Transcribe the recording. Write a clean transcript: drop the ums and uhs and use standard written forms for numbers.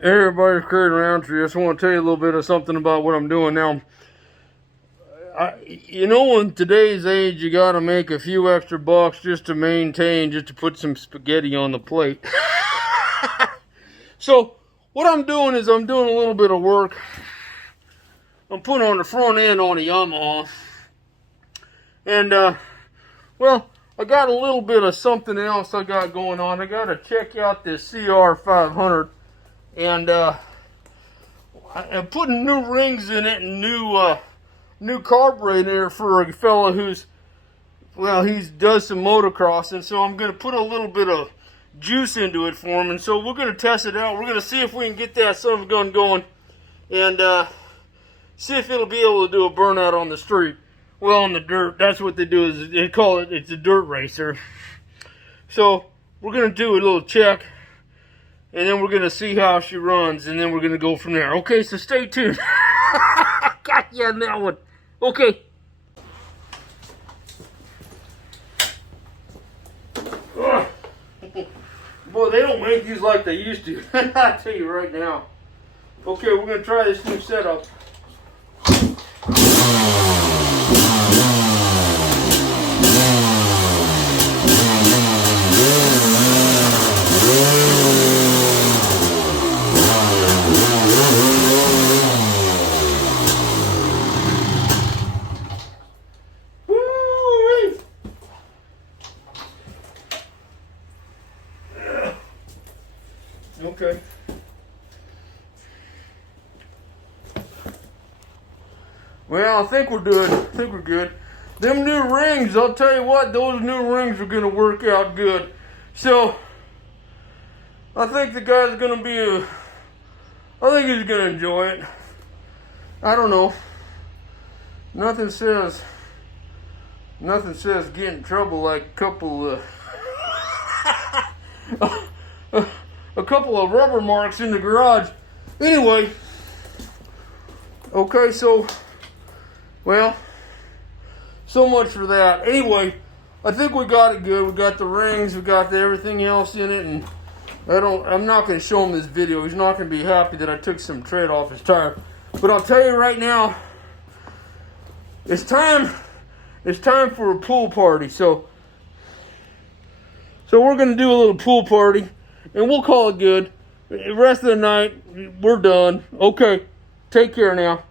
Hey everybody, it's Craedon Rountree. I just want to tell you a little bit of something about what I'm doing now. In today's age, you got to make a few extra bucks just to maintain, just to put some spaghetti on the plate. So, what I'm doing is I'm doing a little bit of work. I'm putting on the front end on a Yamaha. And, well, I got a little bit of something else I got going on. I got to check out this CR500. And I'm putting new rings in it and new carburetor for a fella who's, well, he does some motocross, and so I'm going to put a little bit of juice into it for him, and so we're going to test it out. We're going to see if we can get that son of a gun going and see if it'll be able to do a burnout on the street. Well, on the dirt. That's what they do, is they call it, it's a dirt racer. So we're going to do a little check, and then we're going to see how she runs, and then we're going to go from there. Okay, so stay tuned. Got you on that one. Okay. Boy, they don't make these like they used to. I tell you right now. Okay, we're going to try this new setup. Okay. Well, I think we're good. I think we're good. Them new rings, I'll tell you what, those new rings are going to work out good. So, I think the guy's going to be I think he's going to enjoy it. I don't know. Nothing says get in trouble like a couple a couple of rubber marks in the garage. Anyway, okay, so, well, so much for that. Anyway, I think we got it good. We got the rings, we got everything else in it, and I'm not going to show him this video. He's not going to be happy that I took some tread off his tire. But I'll tell you right now, it's time for a pool party. So we're going to do a little pool party. And we'll call it good. The rest of the night, we're done. Okay, take care now.